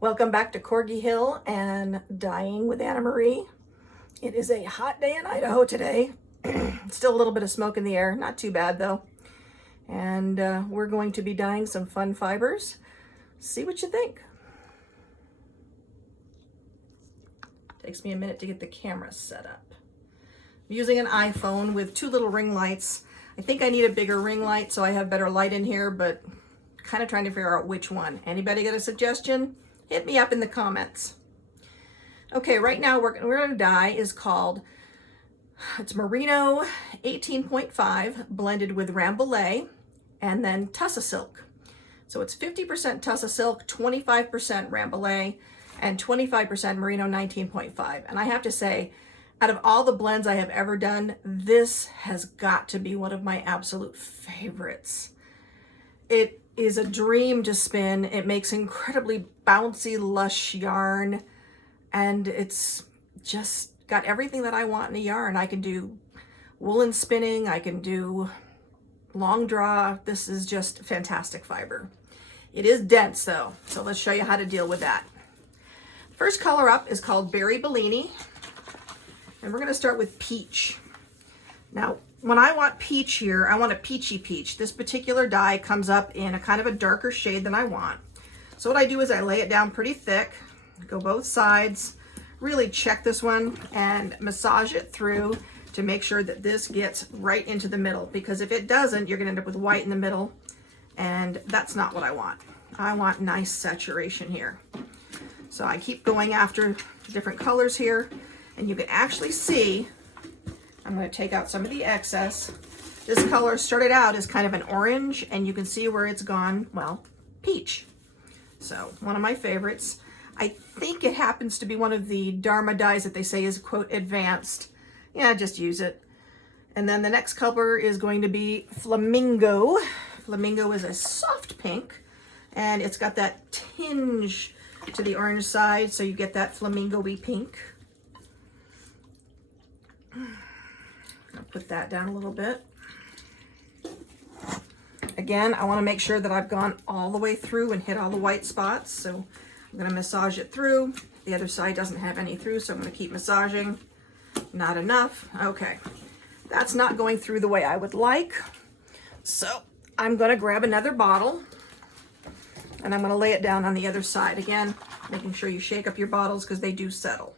Welcome back to Corgi Hill and Dyeing with Anna Marie. It is a hot day in Idaho today. Still a little bit of smoke in the air, not too bad though. And we're going to be dyeing some fun fibers. See what you think. Takes me a minute to get the camera set up. I'm using an iPhone with two little ring lights. I think I need a bigger ring light so I have better light in here, but kind of trying to figure out which one. Anybody got a suggestion? Hit me up in the comments. Okay, right now we're going to dye is called, it's Merino 18.5 blended with Rambouillet and then Tussa Silk. So it's 50% Tussa Silk, 25% Rambouillet, and 25% Merino 19.5. And I have to say, out of all the blends I have ever done, this has got to be one of my absolute favorites. It is a dream to spin. It makes incredibly bouncy, lush yarn, and it's just got everything that I want in a yarn. I can do woolen spinning, I can do long draw. This is just fantastic fiber. It is dense though, so let's show you how to deal with that. First color up is called Berry Bellini, and we're going to start with Peach. Now, when I want peach here, I want a peachy peach. This particular dye comes up in a kind of a darker shade than I want. So what I do is I lay it down pretty thick, go both sides, really check this one and massage it through to make sure that this gets right into the middle, because if it doesn't, you're gonna end up with white in the middle, and that's not what I want. I want nice saturation here. So I keep going after different colors here, and you can actually see I'm going to take out some of the excess. This color started out as kind of an orange, and you can see where it's gone, well, peach. So one of my favorites. I think it happens to be one of the Dharma dyes that they say is, quote, advanced. Yeah, just use it. And then the next color is going to be Flamingo. Flamingo is a soft pink, and it's got that tinge to the orange side, so you get that flamingo-y pink. I'll put that down a little bit. Again, I want to make sure that I've gone all the way through and hit all the white spots. So I'm going to massage it through. The other side doesn't have any through, so I'm going to keep massaging. Not enough. Okay. That's not going through the way I would like. So I'm going to grab another bottle and I'm going to lay it down on the other side. Again, making sure you shake up your bottles because they do settle.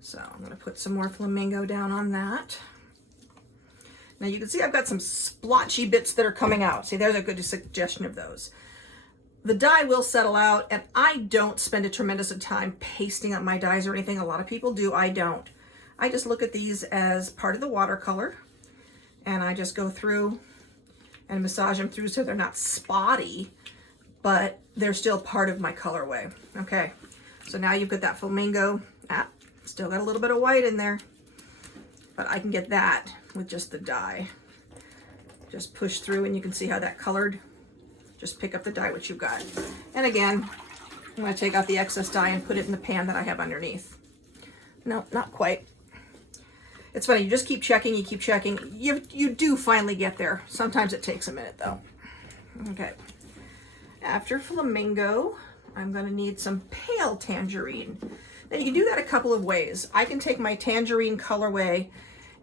So I'm going to put some more flamingo down on that. Now you can see I've got some splotchy bits that are coming out. See, there's a good suggestion of those. The dye will settle out, and I don't spend a tremendous amount of time pasting up my dyes or anything. A lot of people do. I don't. I just look at these as part of the watercolor, and I just go through and massage them through so they're not spotty, but they're still part of my colorway. Okay, so now you've got that flamingo. Still got a little bit of white in there, but I can get that with just the dye. Just push through and you can see how that colored. Just pick up the dye what you've got. And again, I'm going to take out the excess dye and put it in the pan that I have underneath. No, not quite. It's funny, you just keep checking, you keep checking. You do finally get there. Sometimes it takes a minute though. Okay. After flamingo, I'm going to need some pale tangerine. Now you can do that a couple of ways. I can take my tangerine colorway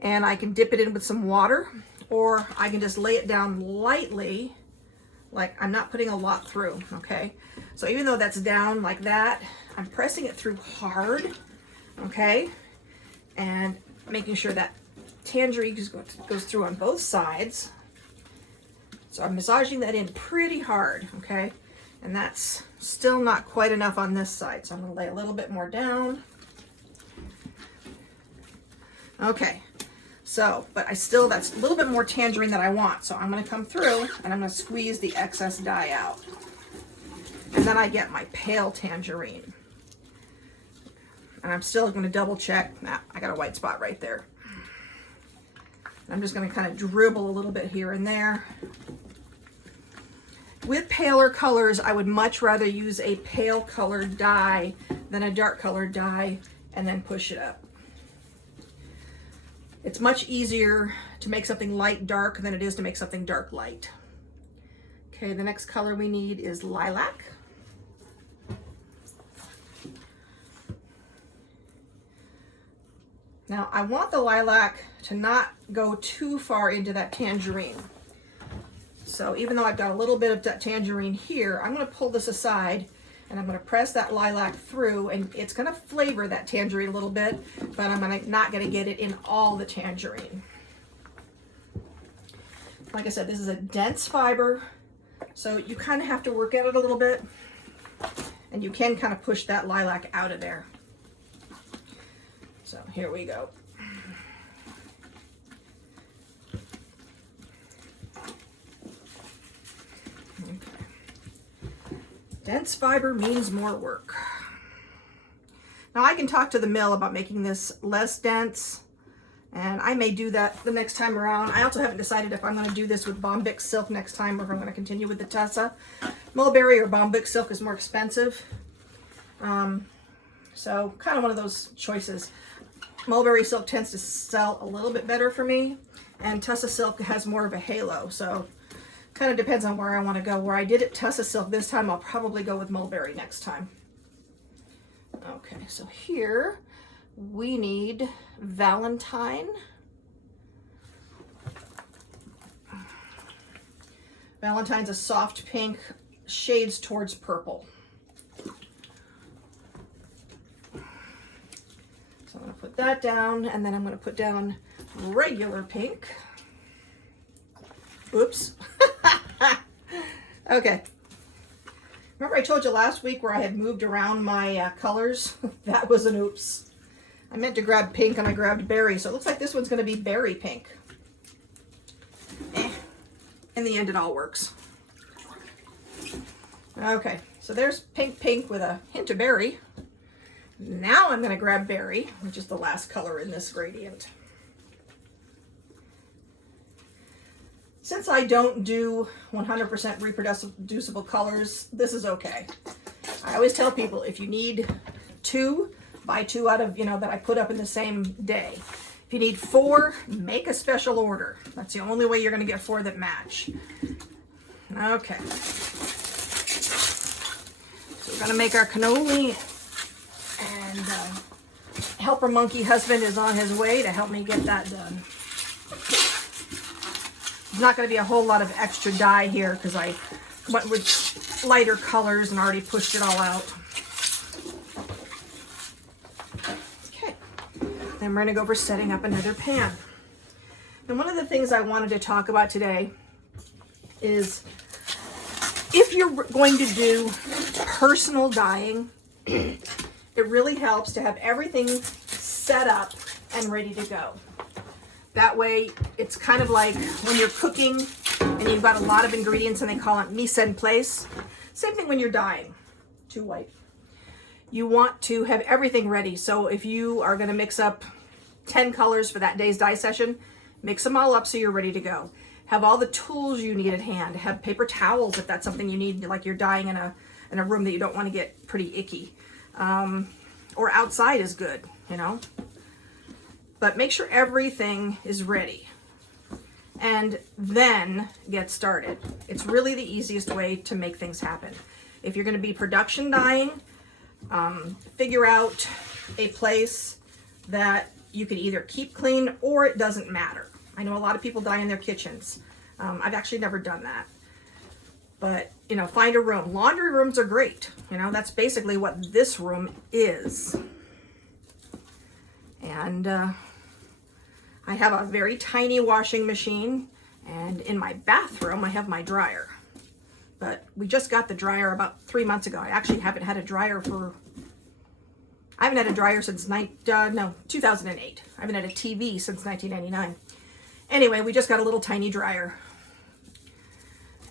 and I can dip it in with some water, or I can just lay it down lightly, like I'm not putting a lot through, okay? So even though that's down like that, I'm pressing it through hard, okay? And making sure that tangerine just goes through on both sides. So I'm massaging that in pretty hard, okay? And that's still not quite enough on this side, so I'm going to lay a little bit more down. Okay, so, but that's a little bit more tangerine than I want, so I'm going to come through and I'm going to squeeze the excess dye out. And then I get my pale tangerine. And I'm still going to double check. I got a white spot right there. And I'm just going to kind of dribble a little bit here and there. With paler colors, I would much rather use a pale colored dye than a dark colored dye and then push it up. It's much easier to make something light dark than it is to make something dark light. Okay, the next color we need is Lilac. Now I want the lilac to not go too far into that tangerine. So even though I've got a little bit of that tangerine here, I'm going to pull this aside and I'm going to press that lilac through, and it's going to flavor that tangerine a little bit, but I'm not going to get it in all the tangerine. Like I said, this is a dense fiber, so you kind of have to work at it a little bit, and you can kind of push that lilac out of there. So here we go. Okay. Dense fiber means more work. Now I can talk to the mill about making this less dense, and I may do that the next time around. I also haven't decided if I'm going to do this with Bombyx silk next time or if I'm going to continue with the Tussa. Mulberry or Bombyx silk is more expensive. So kind of one of those choices. Mulberry silk tends to sell a little bit better for me, and Tussa silk has more of a halo. So kind of depends on where I want to go. Where I did it Tussa silk this time, I'll probably go with mulberry next time. Okay, so here we need Valentine. Valentine's a soft pink, shades towards purple. So I'm going to put that down, and then I'm going to put down regular pink. Oops. Okay. Remember I told you last week where I had moved around my colors? That was an oops. I meant to grab pink and I grabbed berry, so it looks like this one's going to be berry pink. In the end, it all works. Okay, so there's pink with a hint of berry. Now I'm going to grab berry, which is the last color in this gradient. Since I don't do 100% reproducible colors, this is okay. I always tell people if you need 2, buy 2 out of, that I put up in the same day. If you need 4, make a special order. That's the only way you're going to get 4 that match. Okay. So we're going to make our cannoli, and helper monkey husband is on his way to help me get that done. There's not going to be a whole lot of extra dye here because I went with lighter colors and already pushed it all out. Okay, then we're going to go over setting up another pan. And one of the things I wanted to talk about today is if you're going to do personal dyeing, it really helps to have everything set up and ready to go. That way, it's kind of like when you're cooking and you've got a lot of ingredients and they call it mise en place. Same thing when you're dyeing. Too white. You want to have everything ready. So if you are going to mix up 10 colors for that day's dye session, mix them all up so you're ready to go. Have all the tools you need at hand. Have paper towels if that's something you need, like you're dyeing in a room that you don't want to get pretty icky. Or outside is good, But make sure everything is ready and then get started. It's really the easiest way to make things happen. If you're going to be production dyeing, figure out a place that you can either keep clean or it doesn't matter. I know a lot of people dye in their kitchens. I've actually never done that. But, find a room. Laundry rooms are great. That's basically what this room is. And I have a very tiny washing machine, and in my bathroom I have my dryer. But we just got the dryer about 3 months ago. I actually haven't had a dryer since 2008. I haven't had a TV since 1999. Anyway, we just got a little tiny dryer.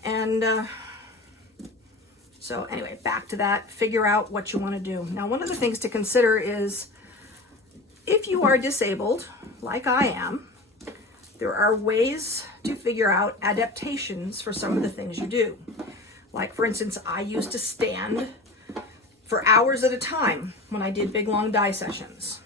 And so anyway, back to that. Figure out what you want to do. Now, one of the things to consider is if you are disabled, like I am, there are ways to figure out adaptations for some of the things you do. Like, for instance, I used to stand for hours at a time when I did big, long dye sessions.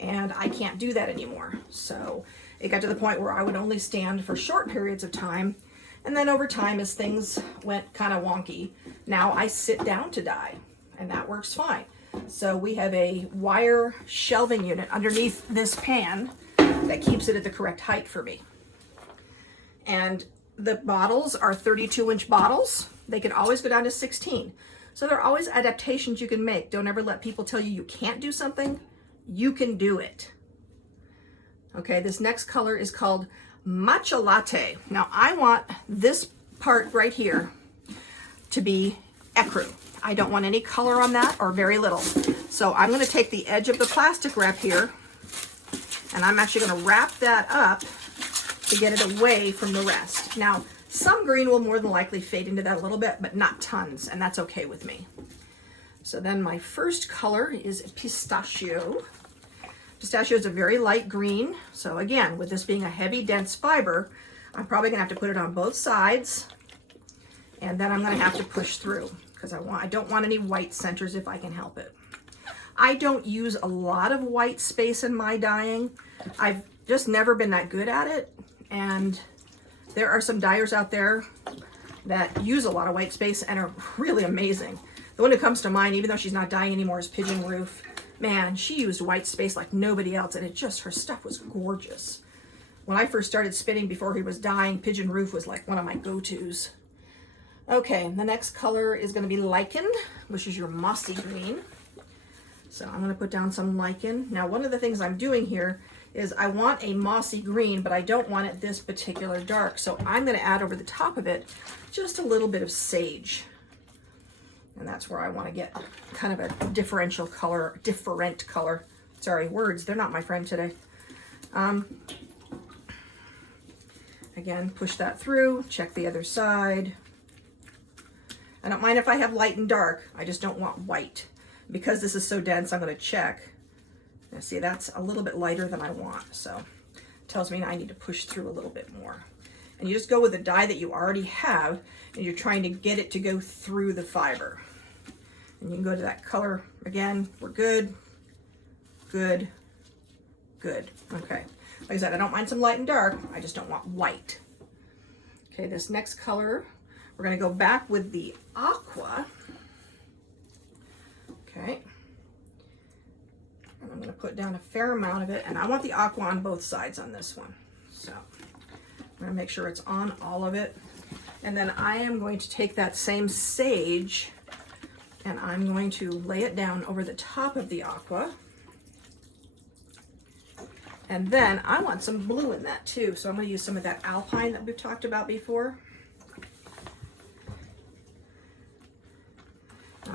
And I can't do that anymore. So it got to the point where I would only stand for short periods of time. And then over time, as things went kind of wonky, now I sit down to dye, and that works fine. So we have a wire shelving unit underneath this pan that keeps it at the correct height for me. And the bottles are 32-inch bottles. They can always go down to 16. So there are always adaptations you can make. Don't ever let people tell you you can't do something. You can do it. Okay, this next color is called Matcha Latte. Now I want this part right here to be ecru. I don't want any color on that, or very little. So I'm going to take the edge of the plastic wrap here, and I'm actually going to wrap that up to get it away from the rest. Now, some green will more than likely fade into that a little bit, but not tons, and that's okay with me. So then my first color is Pistachio. Pistachio is a very light green. So again, with this being a heavy, dense fiber, I'm probably gonna have to put it on both sides, and then I'm gonna have to push through because I don't want any white centers if I can help it. I don't use a lot of white space in my dyeing. I've just never been that good at it, and there are some dyers out there that use a lot of white space and are really amazing. The one who comes to mind, even though she's not dyeing anymore, is Pigeon Roof. Man, she used white space like nobody else, and her stuff was gorgeous. When I first started spinning before he was dyeing, Pigeon Roof was like one of my go-tos. Okay, the next color is gonna be Lichen, which is your mossy green. So I'm gonna put down some Lichen. Now, one of the things I'm doing here is I want a mossy green, but I don't want it this particular dark. So I'm gonna add over the top of it just a little bit of sage. And that's where I wanna get kind of a different color. Sorry, words, they're not my friend today. Again, push that through, check the other side. I don't mind if I have light and dark, I just don't want white. Because this is so dense, I'm gonna check. Now see, that's a little bit lighter than I want, so it tells me I need to push through a little bit more. And you just go with the dye that you already have, and you're trying to get it to go through the fiber. And you can go to that color again. We're good, good, good. Okay, like I said, I don't mind some light and dark, I just don't want white. Okay, this next color, we're gonna go back with the aqua. Okay. And I'm going to put down a fair amount of it, and I want the aqua on both sides on this one. So I'm going to make sure it's on all of it. And then I am going to take that same sage and I'm going to lay it down over the top of the aqua. And then I want some blue in that too. So I'm going to use some of that alpine that we've talked about before.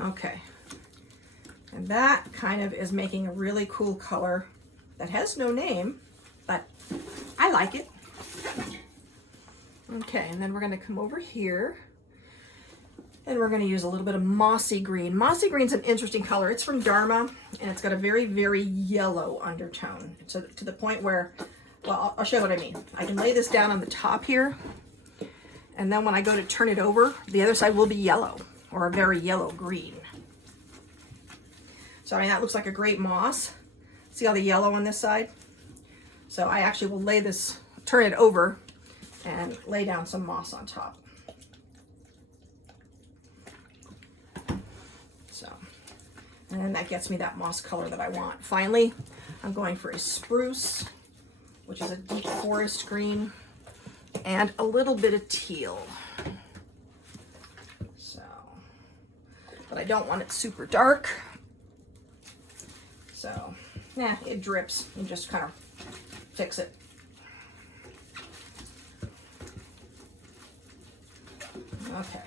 Okay. And that kind of is making a really cool color that has no name, but I like it. Okay, and then we're going to come over here and we're going to use a little bit of mossy green. Mossy green's an interesting color. It's from Dharma, and it's got a very, very yellow undertone. So to the point where, well, I'll show you what I mean. I can lay this down on the top here, and then when I go to turn it over, the other side will be yellow, or a very yellow green. So I mean, that looks like a great moss. See all the yellow on this side? So I actually will lay this, turn it over, and lay down some moss on top. So, and then that gets me that moss color that I want. Finally, I'm going for a spruce, which is a deep forest green, and a little bit of teal. So, but I don't want it super dark. So, yeah, it drips. You just kind of fix it. Okay.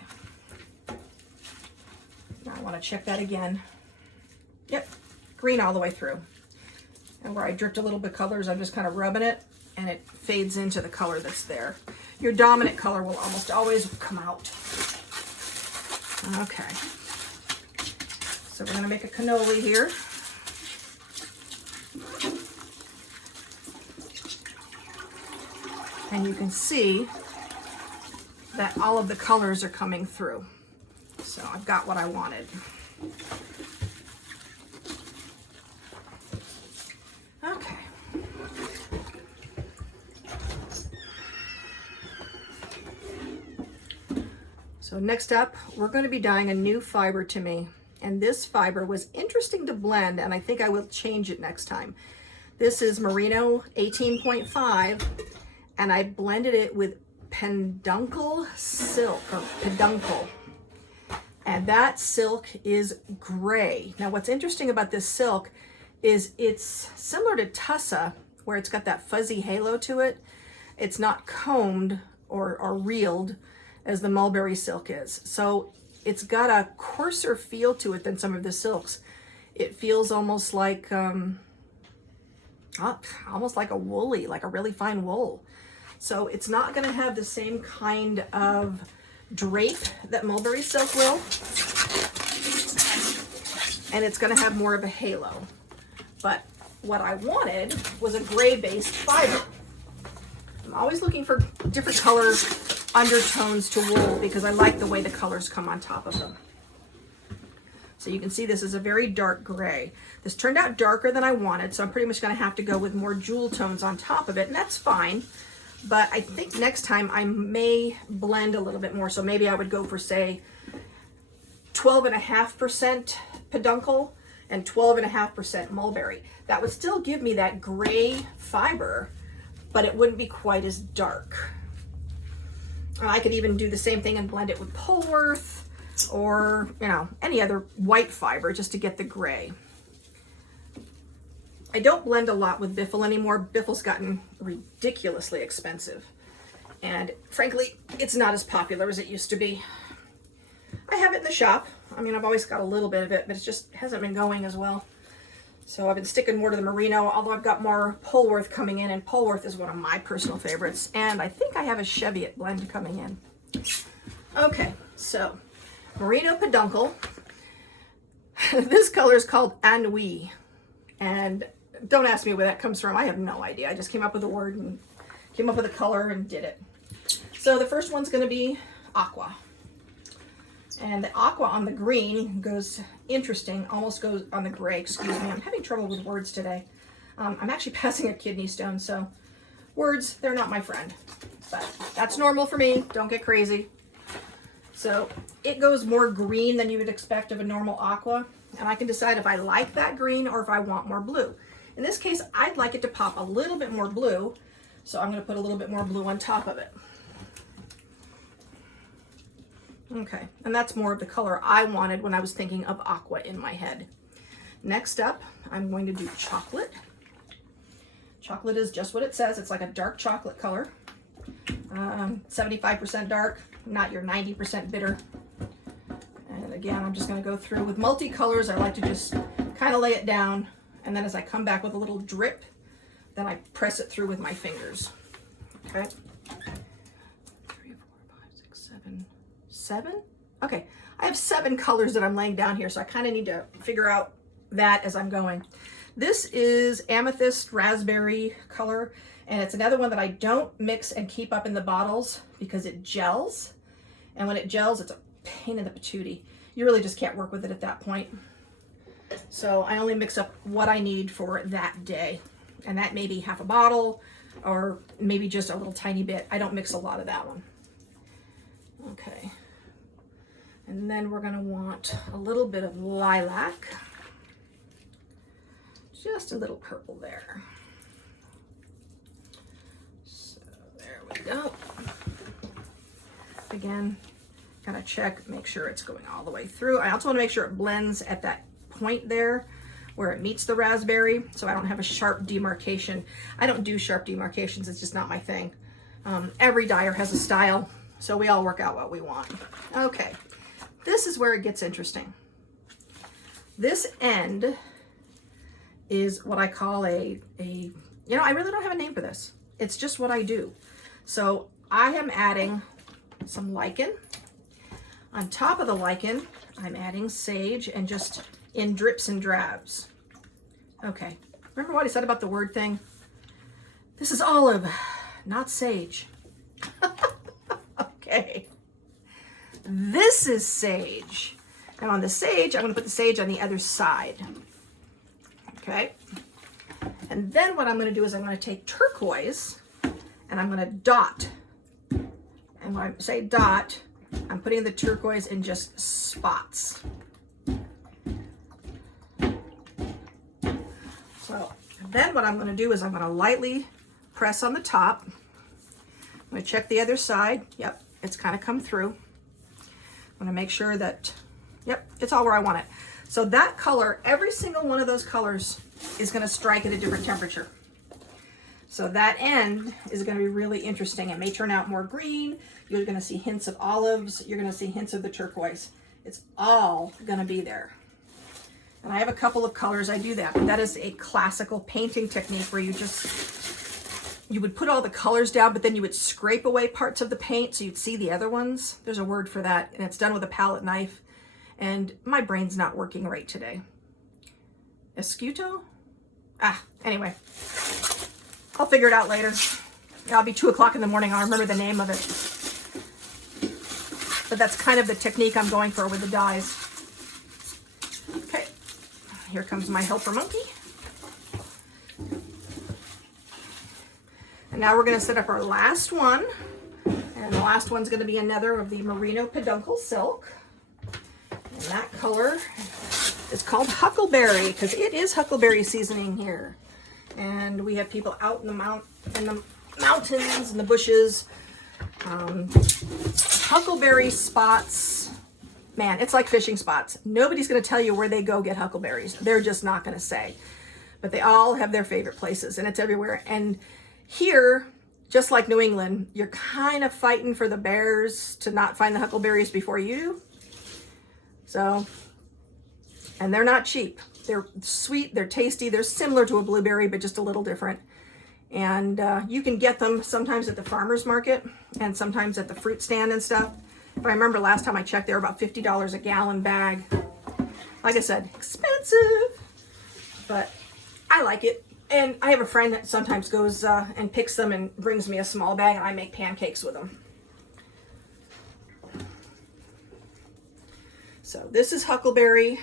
Now I want to check that again. Yep, green all the way through. And where I dripped a little bit of colors, I'm just kind of rubbing it, and it fades into the color that's there. Your dominant color will almost always come out. Okay. So we're going to make a cannoli here. And you can see that all of the colors are coming through. So I've got what I wanted. Okay. So next up, we're going to be dyeing a new fiber to me. And this fiber was interesting to blend, and I think I will change it next time. This is Merino 18.5, and I blended it with peduncle silk, or peduncle. And that silk is gray. Now what's interesting about this silk is it's similar to Tussa, where it's got that fuzzy halo to it. It's not combed or reeled as the mulberry silk is. So it's got a coarser feel to it than some of the silks. It feels almost like a woolly, like a really fine wool. So it's not gonna have the same kind of drape that mulberry silk will. And it's gonna have more of a halo. But what I wanted was a gray-based fiber. I'm always looking for different color undertones to wool because I like the way the colors come on top of them. So you can see this is a very dark gray. This turned out darker than I wanted, so I'm pretty much gonna have to go with more jewel tones on top of it, and that's fine. But I think next time I may blend a little bit more. So maybe I would go for, say, 12.5% peduncle and 12.5% mulberry. That would still give me that gray fiber, but it wouldn't be quite as dark. I could even do the same thing and blend it with Polworth or, you know, any other white fiber just to get the gray. I don't blend a lot with Biffle anymore. Biffle's gotten ridiculously expensive. And frankly, it's not as popular as it used to be. I have it in the shop. I mean, I've always got a little bit of it, but it just hasn't been going as well. So I've been sticking more to the merino, although I've got more Polworth coming in, and Polworth is one of my personal favorites. And I think I have a Cheviot blend coming in. Okay, so merino peduncle. This color is called Ennui. And don't ask me where that comes from. I have no idea. I just came up with a word and came up with a color and did it. So the first one's going to be aqua. And the aqua on the green goes interesting, almost goes on the gray, excuse me. I'm having trouble with words today. I'm actually passing a kidney stone, so words, they're not my friend. But that's normal for me. Don't get crazy. So it goes more green than you would expect of a normal aqua. And I can decide if I like that green or if I want more blue. In this case, I'd like it to pop a little bit more blue. So I'm going to put a little bit more blue on top of it. Okay, and that's more of the color I wanted when I was thinking of aqua in my head. Next up, I'm going to do chocolate. Chocolate is just what it says. It's like a dark chocolate color. 75% dark, not your 90% bitter. And again, I'm just going to go through with multicolors. I like to just kind of lay it down, and then as I come back with a little drip, then I press it through with my fingers. Okay. 3, 4, 5, 6, 7. Okay, I have 7 colors that I'm laying down here, so I kind of need to figure out that as I'm going. This is amethyst raspberry color, and it's another one that I don't mix and keep up in the bottles because it gels. And when it gels, it's a pain in the patootie. You really just can't work with it at that point. So I only mix up what I need for that day. And that may be half a bottle or maybe just a little tiny bit. I don't mix a lot of that one. Okay. And then we're going to want a little bit of lilac. Just a little purple there. So there we go. Again, kind of check, make sure it's going all the way through. I also want to make sure it blends at that point there where it meets the raspberry, so I don't have a sharp demarcation. I don't do sharp demarcations, it's just not my thing. Every dyer has a style, so we all work out what we want. Okay, this is where it gets interesting. This end is what I call I really don't have a name for this. It's just what I do. So I am adding some lichen. On top of the lichen, I'm adding sage and just in drips and drabs. Okay, remember what I said about the word thing? This is olive, not sage. Okay, this is sage. And on the sage, I'm gonna put the sage on the other side. Okay, and then what I'm gonna do is I'm gonna take turquoise and I'm gonna dot. And when I say dot, I'm putting the turquoise in just spots. then what I'm going to do is I'm going to lightly press on the top. I'm going to check the other side. Yep, it's kind of come through. I'm going to make sure that, yep, it's all where I want it. So that color, every single one of those colors is going to strike at a different temperature. So that end is going to be really interesting. It may turn out more green. You're going to see hints of olives. You're going to see hints of the turquoise. It's all going to be there. And I have a couple of colors I do that. But that is a classical painting technique where you would put all the colors down, but then you would scrape away parts of the paint so you'd see the other ones. There's a word for that, and it's done with a palette knife. And my brain's not working right today. Escuto? Anyway. I'll figure it out later. It'll be 2 o'clock in the morning. I'll remember the name of it. But that's kind of the technique I'm going for with the dyes. Okay, here comes my helper monkey. And now we're going to set up our last one. And the last one's going to be another of the Merino Peduncle Silk. And that color is called Huckleberry because it is huckleberry seasoning here. And we have people out in the mountains and the bushes. Huckleberry spots, man, it's like fishing spots. Nobody's going to tell you where they go get huckleberries. They're just not going to say. But they all have their favorite places, and it's everywhere. And here, just like New England, you're kind of fighting for the bears to not find the huckleberries before you do. So, and they're not cheap. They're sweet, they're tasty, they're similar to a blueberry, but just a little different. And you can get them sometimes at the farmer's market and sometimes at the fruit stand and stuff. If I remember last time I checked, they were about $50 a gallon bag. Like I said, expensive, but I like it. And I have a friend that sometimes goes and picks them and brings me a small bag, and I make pancakes with them. So this is huckleberry,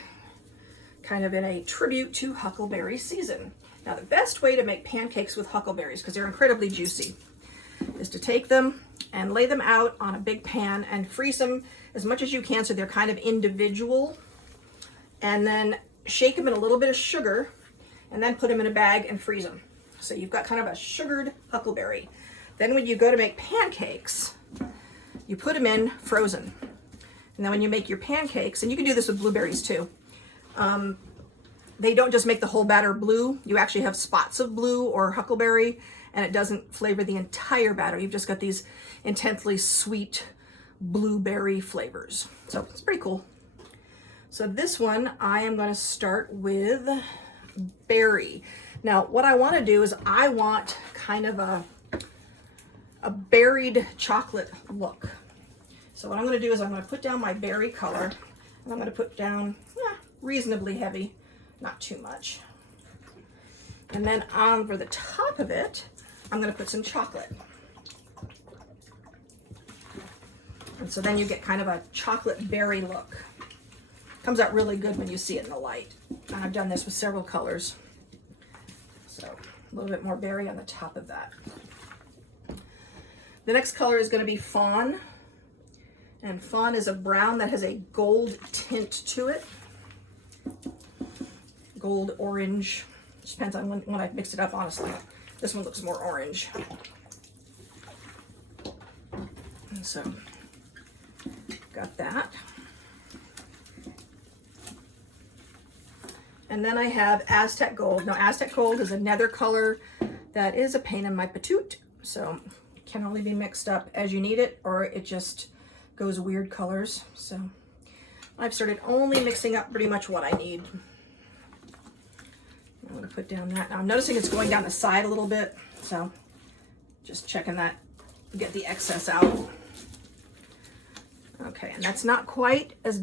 kind of in a tribute to huckleberry season. Now the best way to make pancakes with huckleberries, because they're incredibly juicy, is to take them and lay them out on a big pan and freeze them as much as you can so they're kind of individual, and then shake them in a little bit of sugar and then put them in a bag and freeze them. So you've got kind of a sugared huckleberry. Then when you go to make pancakes, you put them in frozen. And then when you make your pancakes, and you can do this with blueberries too, they don't just make the whole batter blue. You actually have spots of blue or huckleberry, and it doesn't flavor the entire batter. You've just got these intensely sweet blueberry flavors. So it's pretty cool. So this one, I am going to start with berry. Now, what I want to do is I want kind of a berried chocolate look. So what I'm going to do is I'm going to put down my berry color, and I'm going to put down reasonably heavy, not too much. And then over the top of it, I'm going to put some chocolate. And so then you get kind of a chocolate berry look. Comes out really good when you see it in the light. And I've done this with several colors. So a little bit more berry on the top of that. The next color is going to be Fawn. And Fawn is a brown that has a gold tint to it. Gold, orange. Just depends on when I mix it up, honestly. This one looks more orange. And so, got that. And then I have Aztec Gold. Now, Aztec Gold is another color that is a pain in my patoot. So, it can only be mixed up as you need it, or it just goes weird colors. So, I've started only mixing up pretty much what I need. I'm going to put down that. Now, I'm noticing it's going down the side a little bit. So, just checking that, get the excess out. Okay, and that's not quite as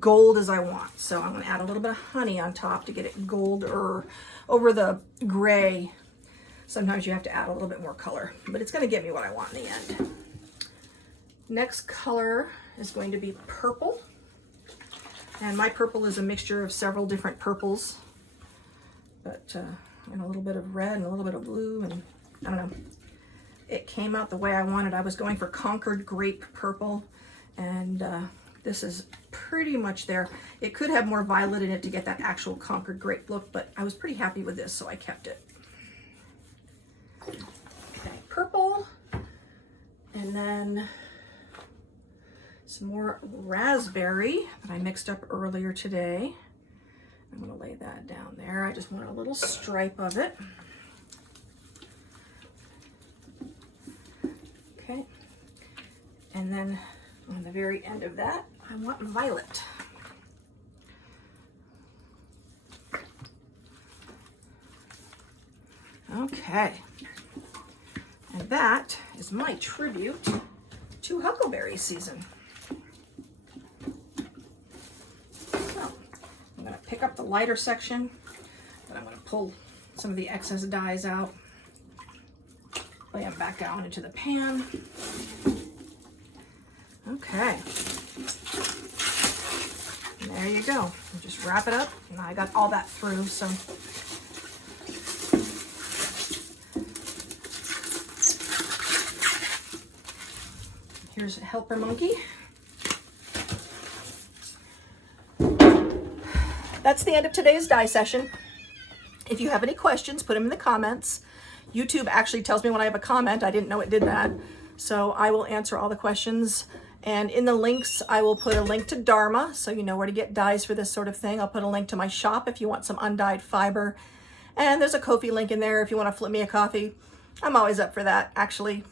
gold as I want. So I'm going to add a little bit of honey on top to get it golder over the gray. Sometimes you have to add a little bit more color, but it's going to get me what I want in the end. Next color is going to be purple. And my purple is a mixture of several different purples, but and a little bit of red and a little bit of blue, and I don't know. It came out the way I wanted. I was going for Concord Grape Purple, and this is pretty much there. It could have more violet in it to get that actual Concord grape look, but I was pretty happy with this, so I kept it. Okay, purple, and then some more raspberry that I mixed up earlier today. I'm gonna lay that down there. I just want a little stripe of it. Okay, and then on the very end of that, I want violet. Okay, and that is my tribute to huckleberry season. So I'm gonna pick up the lighter section, but I'm gonna pull some of the excess dyes out, lay them back down into the pan. Okay. And there you go. And just wrap it up. And I got all that through, so. Here's a helper monkey. That's the end of today's dye session. If you have any questions, put them in the comments. YouTube actually tells me when I have a comment. I didn't know it did that. So I will answer all the questions. And in the links, I will put a link to Dharma, so you know where to get dyes for this sort of thing. I'll put a link to my shop if you want some undyed fiber. And there's a Ko-fi link in there if you want to flip me a coffee. I'm always up for that. Actually,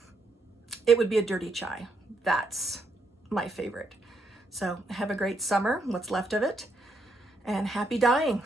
it would be a dirty chai. That's my favorite. So have a great summer, what's left of it, and happy dyeing.